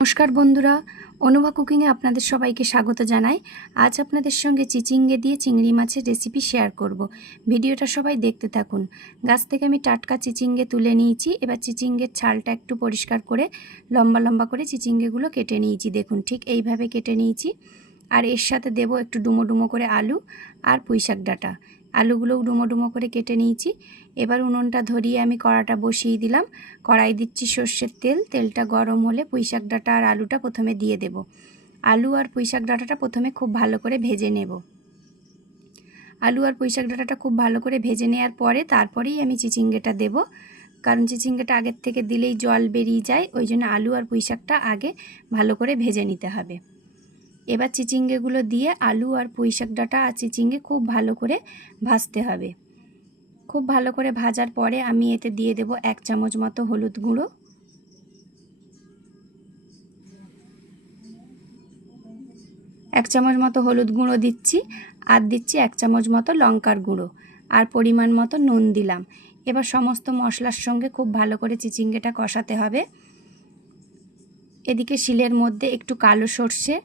নমস্কার বন্ধুরা, অনুভা কুকিংয়ে আপনাদের সবাইকে স্বাগত জানাই। আজ আপনাদের সঙ্গে চিচিঙ্গে দিয়ে চিংড়ি মাছের রেসিপি শেয়ার করব। ভিডিওটা সবাই দেখতে থাকুন। গাছ থেকে আমি টাটকা চিচিঙ্গে তুলে নিয়েছি। এবার চিচিঙ্গের ছালটা একটু পরিষ্কার করে লম্বা লম্বা করে চিচিঙ্গেগুলো কেটে নিয়েছি। দেখুন, ঠিক এইভাবে কেটে নিয়েছি। আর এর সাথে দেব একটু ডুমো ডুমো করে আলু আর পুঁইশাক ডাঁটা। আলুগুলোও ডুমো ডুমো করে কেটে নিয়েছি। এবার উনুনটা ধরিয়ে আমি কড়াটা বসিয়ে দিলাম। কড়াই দিচ্ছি সর্ষের তেল। তেলটা গরম হলে পুঁইশাক ডাঁটা আর আলুটা প্রথমে দিয়ে দেব। আলু আর পুঁইশাক ডাঁটাটা প্রথমে খুব ভালো করে ভেজে নেব। আলু আর পুঁইশাক ডাঁটাটা খুব ভালো করে ভেজে নেওয়ার পরে তারপরেই আমি চিচিঙ্গেটা দেব, কারণ চিচিঙ্গেটা আগের থেকে দিলেই জল বেরিয়ে যায়। ওই জন্য আলু আর পুঁইশাকটা আগে ভালো করে ভেজে নিতে হবে। এবার চিচিঙ্গেগুলো দিয়ে আলু আর পুঁইশাক ডাঁটা আর চিচিঙ্গে খুব ভালো করে ভাজতে হবে। খুব ভালো করে ভাজার পরে আমি এতে দিয়ে দেব 1 চামচ মতো হলুদ গুঁড়ো, 1 চামচ মতো হলুদ গুঁড়ো দিচ্ছি, আর দিচ্ছি 1 চামচ মতো লঙ্কার গুঁড়ো, আর পরিমাণ মতো নুন দিলাম। এবার সমস্ত মশলার সঙ্গে খুব ভালো করে চিচিঙ্গেটা কষাতে হবে। এদিকে শিলের মধ্যে একটু কালো সর্ষে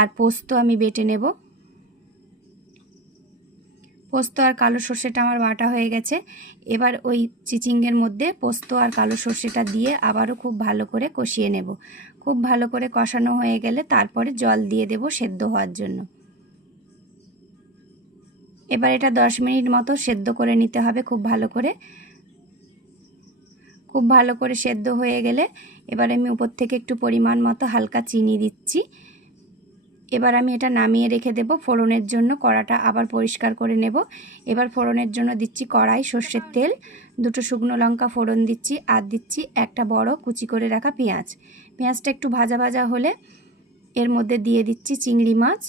আর পোস্ত আমি বেটে নেব। পোস্ত আর কালো সর্ষেটা আমার বাটা হয়ে গেছে। এবার ওই চিচিঙ্গের মধ্যে পোস্ত আর কালো সর্ষেটা দিয়ে আবারও খুব ভালো করে কষিয়ে নেব। খুব ভালো করে কষানো হয়ে গেলে তারপরে জল দিয়ে দেব সেদ্ধ হওয়ার জন্য। এবার এটা 10 মিনিট মতো সেদ্ধ করে নিতে হবে খুব ভালো করে। খুব ভালো করে সেদ্ধ হয়ে গেলে এবার আমি উপর থেকে একটু পরিমাণ মতো হালকা চিনি দিচ্ছি। এবার আমি এটা নামিয়ে রেখে দেব ফোড়নের জন্য। কড়াটা আবার পরিষ্কার করে নেব। এবার ফোড়নের জন্য দিচ্ছি কড়াই সর্ষের তেল, 2টো শুকনো লঙ্কা ফোড়ন দিচ্ছি, আর দিচ্ছি একটা বড় কুচি করে রাখা পেঁয়াজ। পেঁয়াজটা একটু ভাজা ভাজা হলে এর মধ্যে দিয়ে দিচ্ছি চিংড়ি মাছ।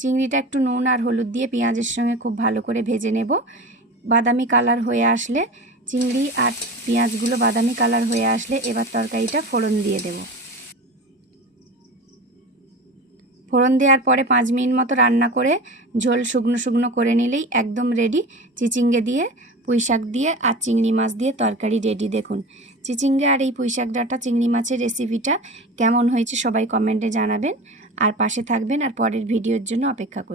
চিংড়িটা একটু নুন আর হলুদ দিয়ে পেঁয়াজের সঙ্গে খুব ভালো করে ভেজে নেব। বাদামি কালার হয়ে আসলে, চিংড়ি আর পেঁয়াজগুলো বাদামি কালার হয়ে আসলে এবার তরকারিটা ফোড়ন দিয়ে দেব। ফোড়ন দেওয়ার পরে 5 মিনিট মতো রান্না করে ঝোল শুকনো শুকনো করে নিলেই একদম রেডি। চিচিঙ্গে দিয়ে, পুঁইশাক দিয়ে আর চিংড়ি মাছ দিয়ে তরকারি রেডি। দেখুন, চিচিঙ্গে আর এই পুঁইশাক ডাঁটা চিংড়ি মাছের রেসিপিটা কেমন হয়েছে সবাই কমেন্টে জানাবেন, আর পাশে থাকবেন আর পরের ভিডিওর জন্য অপেক্ষা করবেন।